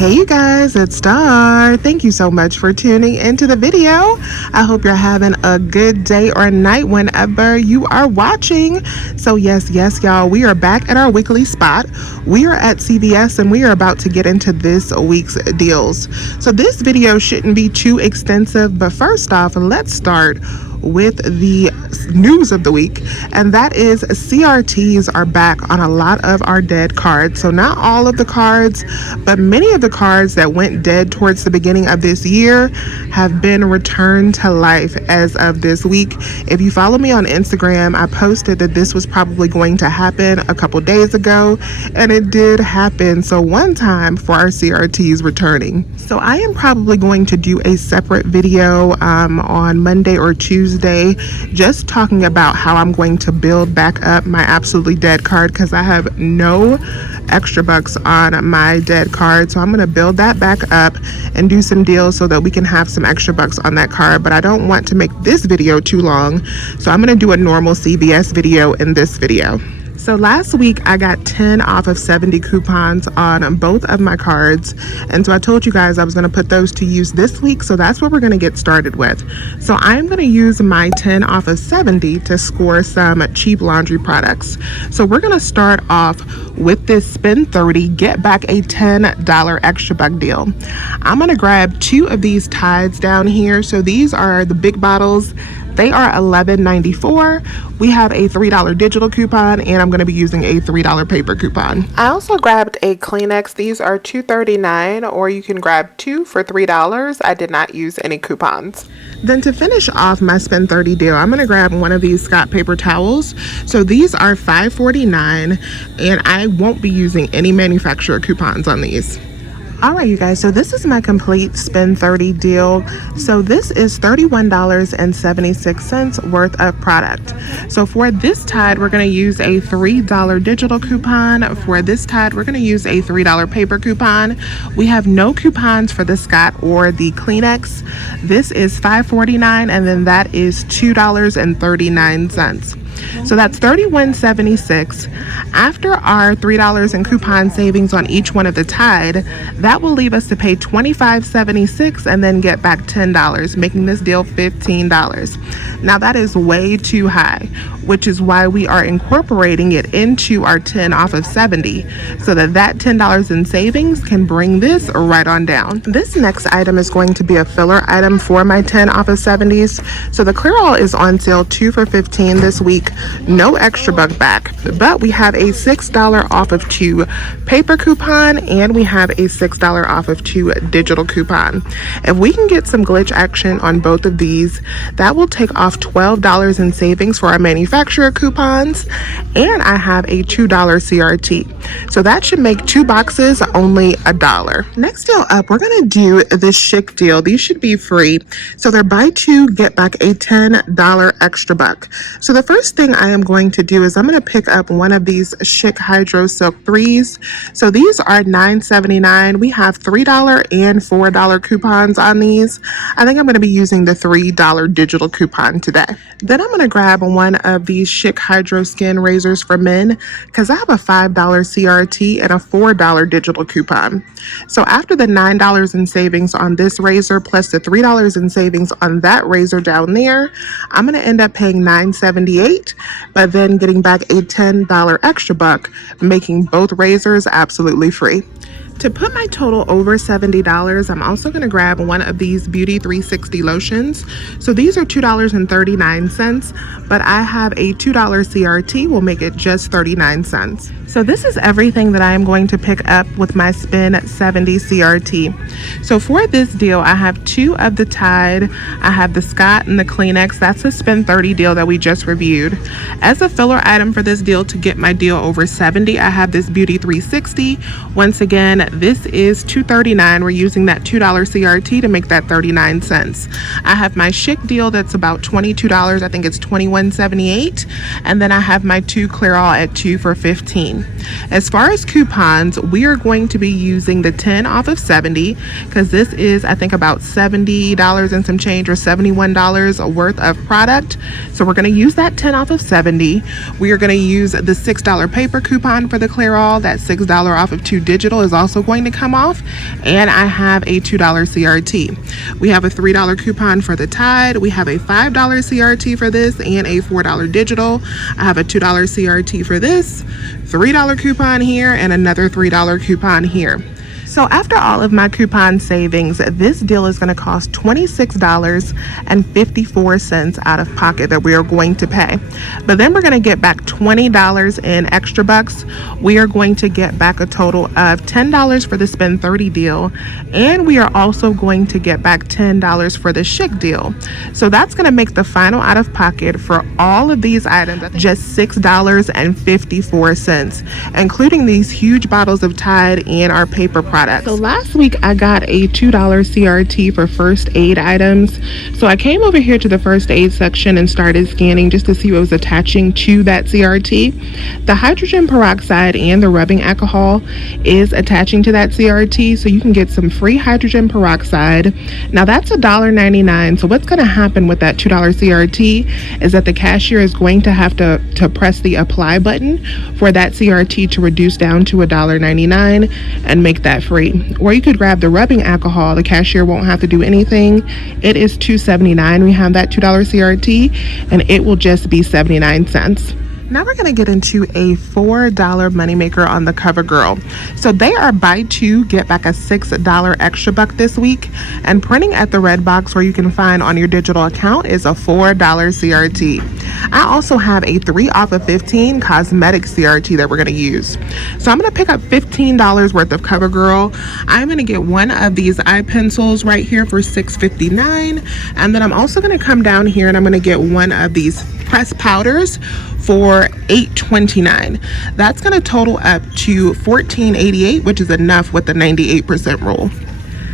Hey you guys, it's Star. Thank you so much for tuning into the video. I hope you're having a good day or night whenever you are watching. So yes, y'all, we are back at our weekly spot. We are at CVS and we are about to get into this week's deals. So this video shouldn't be too extensive, but first off, let's start with the news of the week, and that is CRTs are back on a lot of our dead cards. So not all of the cards, but many of the cards that went dead towards the beginning of this year have been returned to life as of this week. If you follow me on Instagram, I posted that this was probably going to happen a couple days ago, and it did happen. So one time for our CRTs returning. So I am probably going to do a separate video on Monday or Tuesday, just talking about how I'm going to build back up my absolutely dead card, because I have no extra bucks on my dead card. So I'm going to build that back up and do some deals so that we can have some extra bucks on that card. But I don't want to make this video too long, so I'm going to do a normal CVS video in this video. So last week I got 10 off of 70 coupons on both of my cards, and so I told you guys I was going to put those to use this week, so that's what we're going to get started with. So I'm going to use my 10 off of 70 to score some cheap laundry products. So we're going to start off with this spend 30 get back a $10 extra buck deal. I'm going to grab 2 of these Tides down here. So these are the big bottles. They are $11.94. We have a $3 digital coupon, and I'm going to be using a $3 paper coupon. I also grabbed a Kleenex. These are $2.39, or you can grab 2 for $3. I did not use any coupons. Then to finish off my spend 30 deal, I'm going to grab one of these Scott paper towels. So these are $5.49, and I won't be using any manufacturer coupons on these. All right, you guys, so this is my complete spend 30 deal. So this is $31.76 worth of product. So for this Tide, we're going to use a $3 digital coupon. For this Tide, we're going to use a $3 paper coupon. We have no coupons for the Scott or the Kleenex. This is $5.49, and then that is $2.39. So that's $31.76. After our $3 in coupon savings on each one of the Tide, that will leave us to pay $25.76 and then get back $10, making this deal $15. Now that is way too high, which is why we are incorporating it into our 10 off of 70, so that $10 in savings can bring this right on down. This next item is going to be a filler item for my 10 off of 70s. So the Clear All is on sale 2 for $15 this week. No extra buck back, but we have a $6 off of 2 paper coupon, and we have a $6 off of 2 digital coupon. If we can get some glitch action on both of these, that will take off $12 in savings for our manufacturer coupons, and I have a $2 CRT. So that should make 2 boxes only $1. Next deal up, we're gonna do the Chic deal. These should be free. So they're buy 2, get back a $10 extra buck. So the first thing I am going to do is I'm going to pick up one of these Chic Hydro Silk 3s. So these are $9.79. We have $3 and $4 coupons on these. I think I'm going to be using the $3 digital coupon today. Then I'm going to grab one of these Chic Hydro Skin Razors for men, because I have a $5 CRT and a $4 digital coupon. So after the $9 in savings on this razor plus the $3 in savings on that razor down there, I'm going to end up paying $9.78, but then getting back a $10 extra buck, making both razors absolutely free. To put my total over $70, I'm also going to grab one of these Beauty 360 lotions. So these are $2.39, but I have a $2 CRT, will make it just 39 cents. So this is everything that I am going to pick up with my Spend 70 CRT. So for this deal, I have 2 of the Tide, I have the Scott and the Kleenex. That's a Spend 30 deal that we just reviewed. As a filler item for this deal to get my deal over 70, I have this Beauty 360. Once again, this is $2.39. We're using that $2 CRT to make that 39 cents. I have my Chic deal that's about $22. I think it's $21.78. And then I have my 2 Clear All at 2 for $15. As far as coupons, we are going to be using the 10 off of 70, because this is, I think, about $70 and some change, or $71 worth of product. So we're going to use that 10 off of 70. We are going to use the $6 paper coupon for the Clear All. That $6 off of 2 digital is also also going to come off, and I have a $2 CRT. We have a $3 coupon for the Tide. We have a $5 CRT for this and a $4 digital. I have a $2 CRT for this, $3 coupon here, and another $3 coupon here. So after all of my coupon savings, this deal is going to cost $26.54 out of pocket that we are going to pay. But then we're going to get back $20 in extra bucks. We are going to get back a total of $10 for the Spend 30 deal. And we are also going to get back $10 for the Chic deal. So that's going to make the final out of pocket for all of these items just $6.54, including these huge bottles of Tide and our paper products. So last week I got a $2 CRT for first aid items. So I came over here to the first aid section and started scanning just to see what was attaching to that CRT. The hydrogen peroxide and the rubbing alcohol is attaching to that CRT, so you can get some free hydrogen peroxide. Now that's $1.99. So what's going to happen with that $2 CRT is that the cashier is going to have to press the apply button for that CRT to reduce down to $1.99 and make that free. Or you could grab the rubbing alcohol. The cashier won't have to do anything. It is $2.79. We have that $2 CRT, and it will just be 79 cents. Now we're going to get into a $4 moneymaker on the CoverGirl. So they are buy two, get back a $6 extra buck this week. And printing at the red box where you can find on your digital account is a $4 CRT. I also have a 3 off of 15 cosmetic CRT that we're going to use. So I'm going to pick up $15 worth of CoverGirl. I'm going to get one of these eye pencils right here for $6.59. And then I'm also going to come down here and I'm going to get one of these pressed powders for $8.29. That's going to total up to $14.88, which is enough with the 98% rule.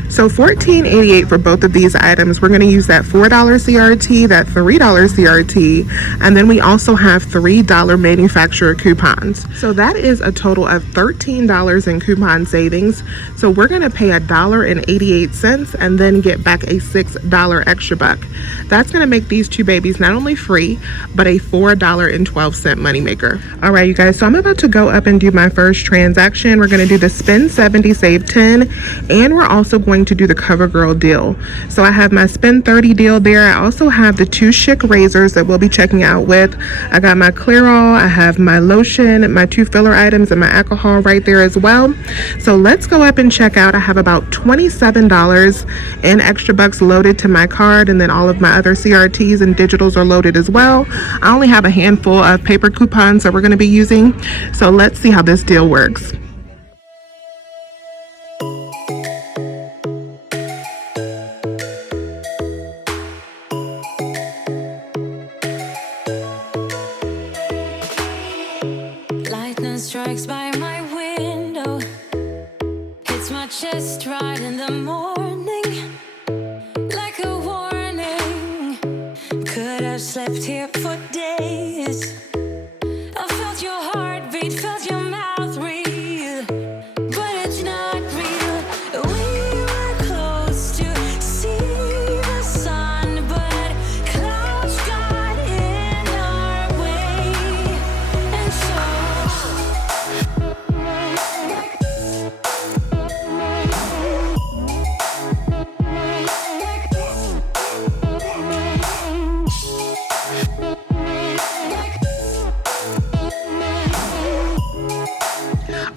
So $14.88 for both of these items. We're going to use that $4 CRT, that $3 CRT, and then we also have $3 manufacturer coupons. So that is a total of $13 in coupon savings. So we're going to pay $1.88 and then get back a $6 extra buck. That's going to make these two babies not only free, but a $4.12 moneymaker. All right, you guys, so I'm about to go up and do my first transaction. We're going to do the Spend 70, Save 10, and we're also going to do the CoverGirl deal. So I have my Spend 30 deal there. I also have the 2 Chic razors that we'll be checking out with. I got my Clairol, I have my lotion, my 2 filler items, and my alcohol right there as well. So let's go up and check out. I have about $27 in extra bucks loaded to my card, and then all of my other CRTs and digitals are loaded as well. I only have a handful of paper coupons that we're going to be using. So let's see how this deal works. Strikes by my window, hits my chest right in the morning, like a warning. Could have slept here for days. I felt your heartbeat, felt your mouth breathe, but it's not real. We were close to see the sun, but clouds got in our way, and so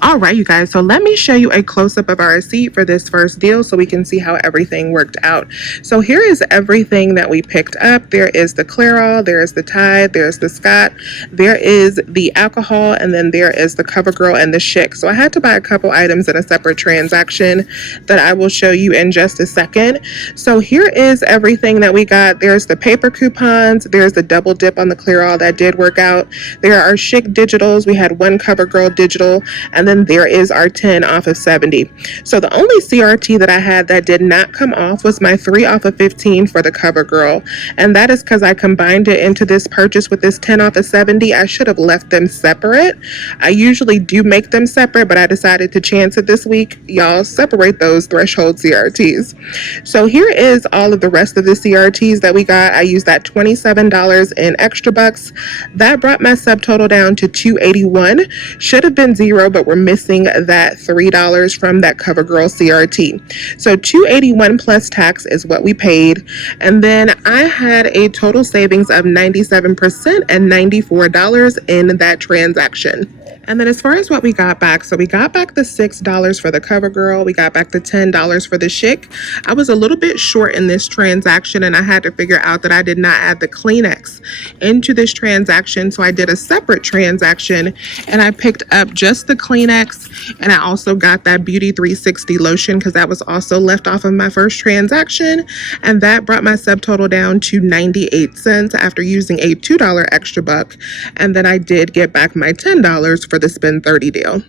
All right, you guys, so let me show you a close-up of our receipt for this first deal so we can see how everything worked out. So here is everything that we picked up. There is the Clairol, there is the Tide, there's the Scott, there is the alcohol, and then there is the CoverGirl and the Chic. So I had to buy a couple items in a separate transaction that I will show you in just a second. So here is everything that we got. There's the paper coupons, there's the double dip on the Clairol that did work out. There are Chic digitals. We had one CoverGirl digital, and then there is our 10 off of 70. So the only CRT that I had that did not come off was my 3 off of 15 for the CoverGirl, and that is because I combined it into this purchase with this 10 off of 70. I should have left them separate. I usually do make them separate, but I decided to chance it this week. Y'all, separate those threshold CRTs. So here is all of the rest of the CRTs that we got. I used that $27 in extra bucks. That brought my subtotal down to $281. Should have been $0, but we're missing that $3 from that CoverGirl CRT. So $281 plus tax is what we paid. And then I had a total savings of 97% and $94 in that transaction. And then as far as what we got back, so we got back the $6 for the CoverGirl, we got back the $10 for the Schick. I was a little bit short in this transaction and I had to figure out that I did not add the Kleenex into this transaction. So I did a separate transaction and I picked up just the Kleenex, and I also got that Beauty 360 lotion because that was also left off of my first transaction. And that brought my subtotal down to 98 cents after using a $2 extra buck. And then I did get back my $10 for the spend 30 deal.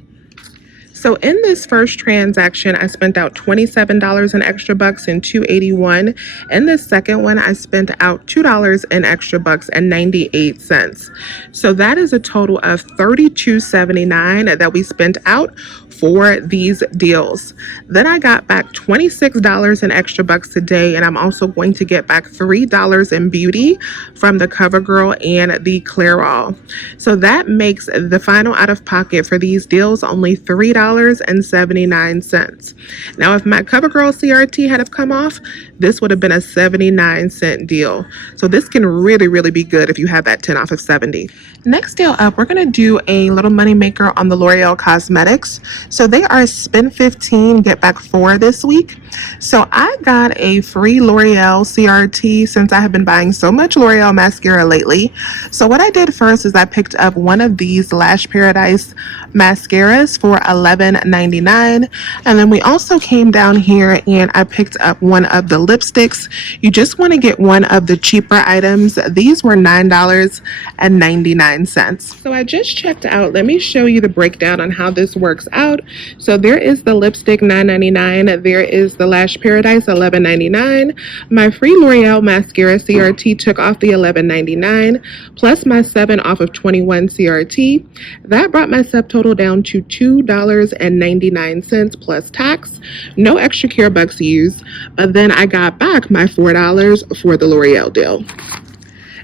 So in this first transaction, I spent out $27 in extra bucks and $2.81. In the second one, I spent out $2 in extra bucks and 98 cents. So that is a total of $32.79 that we spent out for these deals. Then I got back $26 in extra bucks today, and I'm also going to get back $3 in beauty from the CoverGirl and the Clairol. So that makes the final out of pocket for these deals only $3.79. Now, if my CoverGirl CRT had have come off, this would have been a 79-cent deal. So this can really, really be good if you have that 10 off of 70. Next deal up, we're going to do a little money maker on the L'Oreal Cosmetics. So they are spend 15, get back 4 this week. So I got a free L'Oreal CRT since I have been buying so much L'Oreal mascara lately. So what I did first is I picked up one of these Lash Paradise mascaras for $11.99. And then we also came down here and I picked up one of the lipsticks. You just want to get one of the cheaper items. These were $9.99. So I just checked out. Let me show you the breakdown on how this works out. So there is the lipstick $9.99. There is the Lash Paradise $11.99. My free L'Oreal mascara CRT took off the $11.99 plus my 7 off of 21 CRT. That brought my subtotal down to $2.99 plus tax. No extra care bucks used. But then I got back my $4 for the L'Oreal deal.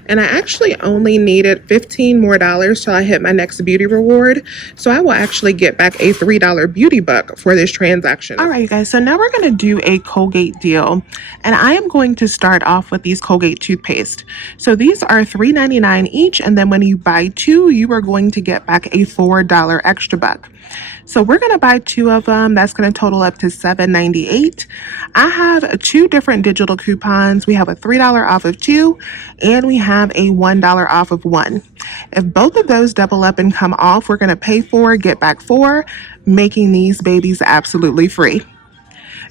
And I actually only needed $15 more till I hit my next beauty reward. So I will actually get back a $3 beauty buck for this transaction. All right, you guys. So now we're going to do a Colgate deal. And I am going to start off with these Colgate toothpaste. So these are $3.99 each. And then when you buy 2, you are going to get back a $4 extra buck. So we're going to buy 2 of them. That's going to total up to $7.98. I have 2 different digital coupons. We have a $3 off of 2 and we have a $1 off of 1. If both of those double up and come off, we're going to pay 4, get back 4, making these babies absolutely free.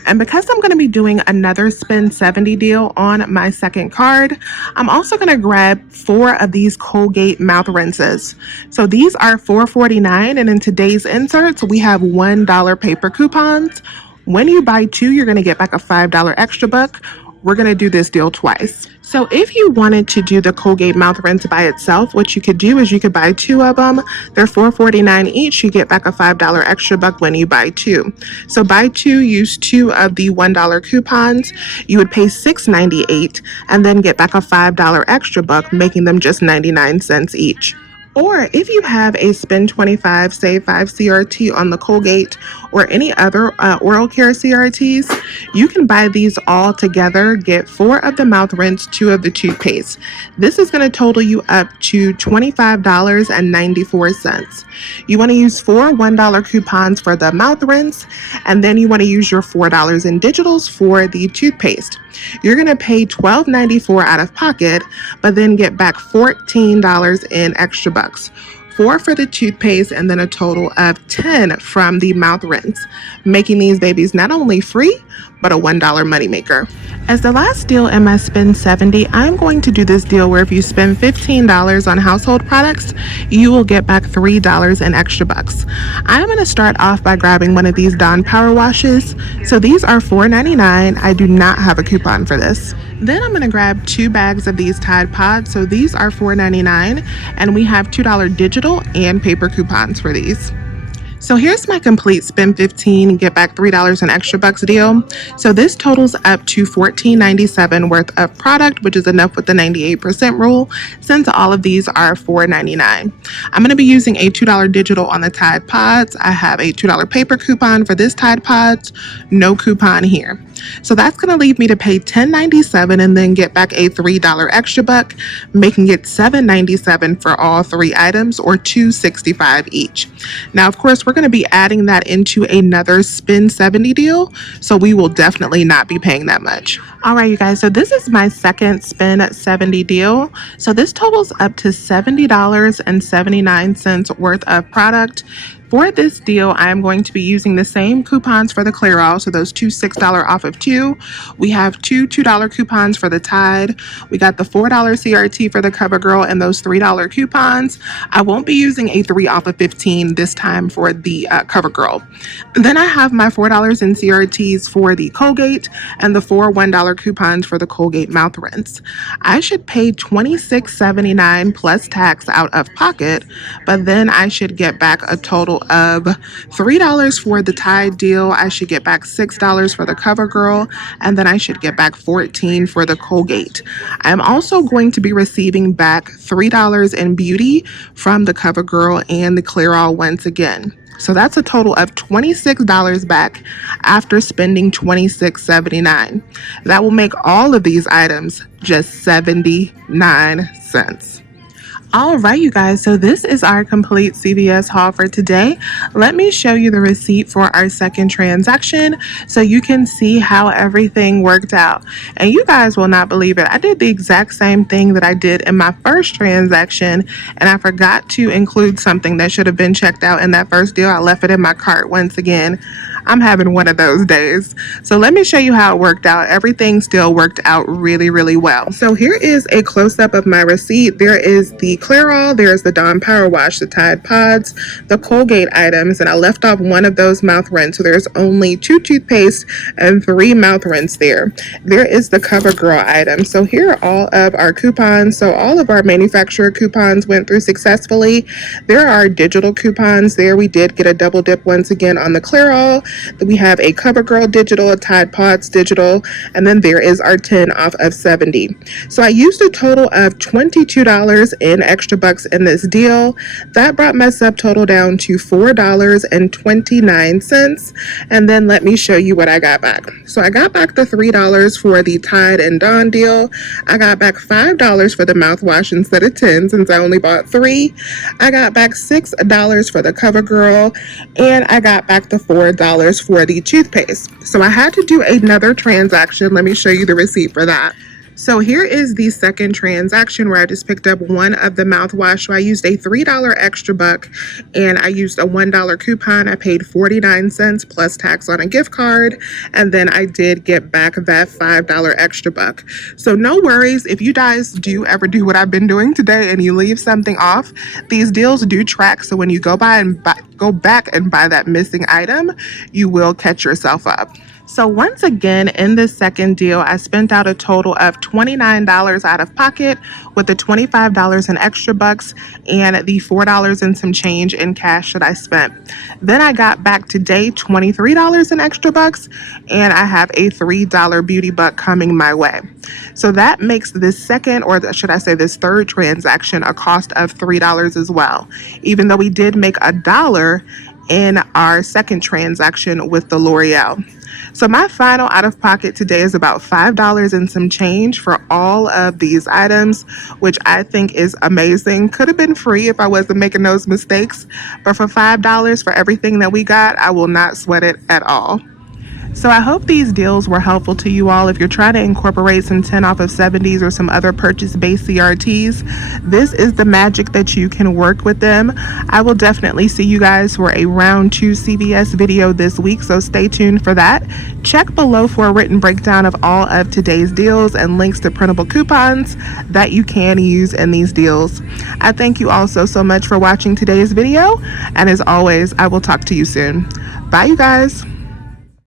And because I'm going to be doing another spend 70 deal on my second card, I'm also going to grab 4 of these Colgate mouth rinses. So these are $4.49, and in today's inserts, we have $1 paper coupons. When you buy 2, you're going to get back a $5 extra buck. We're going to do this deal twice. So if you wanted to do the Colgate mouth rinse by itself, what you could do is you could buy 2 of them. They're $4.49 each. You get back a $5 extra buck when you buy 2. So buy 2, use 2 of the $1 coupons. You would pay $6.98 and then get back a $5 extra buck, making them just 99 cents each. Or if you have a spend 25, save 5 CRT on the Colgate or any other oral care CRTs, you can buy these all together, get 4 of the mouth rinse, 2 of the toothpaste. This is going to total you up to $25.94. You want to use 4 $1 coupons for the mouth rinse, and then you want to use your $4 in digitals for the toothpaste. You're going to pay $12.94 out of pocket, but then get back $14 in extra bucks. 4 for the toothpaste, and then a total of 10 from the mouth rinse, making these babies not only free, but a $1 moneymaker. As the last deal in my spend 70, I'm going to do this deal where if you spend $15 on household products, you will get back $3 in extra bucks. I'm going to start off by grabbing one of these Dawn Power Washes. So these are $4.99. I do not have a coupon for this. Then I'm going to grab 2 bags of these Tide Pods. So these are $4.99, and we have $2 digital and paper coupons for these. So here's my complete spend 15 get back $3 and extra bucks deal. So this totals up to $14.97 worth of product, which is enough with the 98% rule, since all of these are $4.99. I'm going to be using a $2 digital on the Tide Pods. I have a $2 paper coupon for this Tide Pods, no coupon here. So that's going to leave me to pay $10.97 and then get back a $3 extra buck, making it $7.97 for all three items, or $2.65 each. Now, of course, we're going to be adding that into another spend 70 deal, so we will definitely not be paying that much. All right, you guys, so this is my second spend 70 deal. So this totals up to $70.79 worth of product. For this deal, I am going to be using the same coupons for the Clear All, so those two $6 off of two. We have two $2 coupons for the Tide. We got the $4 CRT for the CoverGirl and those $3 coupons. I won't be using a 3 off of 15 this time for the CoverGirl. Then I have my $4 in CRTs for the Colgate and the four $1 coupons for the Colgate mouth rinse. I should pay $26.79 plus tax out of pocket, but then I should get back a total of $3 for the Tide deal. I should get back $6 for the CoverGirl, and then I should get back $14 for the Colgate. I'm also going to be receiving back $3 in beauty from the CoverGirl and the Clear All once again. So that's a total of $26 back after spending $26.79. That will make all of these items just 79 cents. All right, you guys, so this is our complete CVS haul for today. Let me show you the receipt for our second transaction so you can see how everything worked out. And you guys will not believe it. I did the exact same thing that I did in my first transaction, and I forgot to include something that should have been checked out in that first deal. I left it in my cart once again. I'm having one of those days. So let me show you how it worked out. Everything still worked out really, really well. So here is a close-up of my receipt. There is the Clear All, there's the Dawn Power Wash, the Tide Pods, the Colgate items, and I left off one of those mouth rinse. So there's only 2 toothpaste and 3 mouth rinse there. There is the CoverGirl item. So here are all of our coupons. So all of our manufacturer coupons went through successfully. There are digital coupons there. We did get a double dip once again on the Clear All. We have a CoverGirl digital, a Tide Pods digital, and then there is our 10 off of 70. So I used a total of $22 in extra bucks in this deal. That brought my subtotal down to $4.29. And then let me show you what I got back. So I got back the $3 for the Tide and Dawn deal. I got back $5 for the mouthwash instead of 10 since I only bought 3. I got back $6 for the CoverGirl, and I got back the $4 for the toothpaste. So I had to do another transaction. Let me show you the receipt for that. So here is the second transaction where I just picked up one of the mouthwash. So I used a $3 extra buck and I used a $1 coupon. I paid 49 cents plus tax on a gift card. And then I did get back that $5 extra buck. So no worries if you guys do ever do what I've been doing today and you leave something off. These deals do track. So when you go back and buy that missing item, you will catch yourself up. So once again, in this second deal, I spent out a total of $29 out of pocket with the $25 in extra bucks and the $4 and some change in cash that I spent. Then I got back today $23 in extra bucks, and I have a $3 beauty buck coming my way. So that makes this second, or should I say this third transaction, a cost of $3 as well, even though we did make $1 in our second transaction with the L'Oreal. So my final out of pocket today is about $5 and some change for all of these items, which I think is amazing. Could have been free if I wasn't making those mistakes, but for $5 for everything that we got, I will not sweat it at all. So I hope these deals were helpful to you all. If you're trying to incorporate some 10 off of 70s or some other purchase-based CRTs, this is the magic that you can work with them. I will definitely see you guys for a round 2 CVS video this week, so stay tuned for that. Check below for a written breakdown of all of today's deals and links to printable coupons that you can use in these deals. I thank you all so much for watching today's video, and as always, I will talk to you soon. Bye, you guys.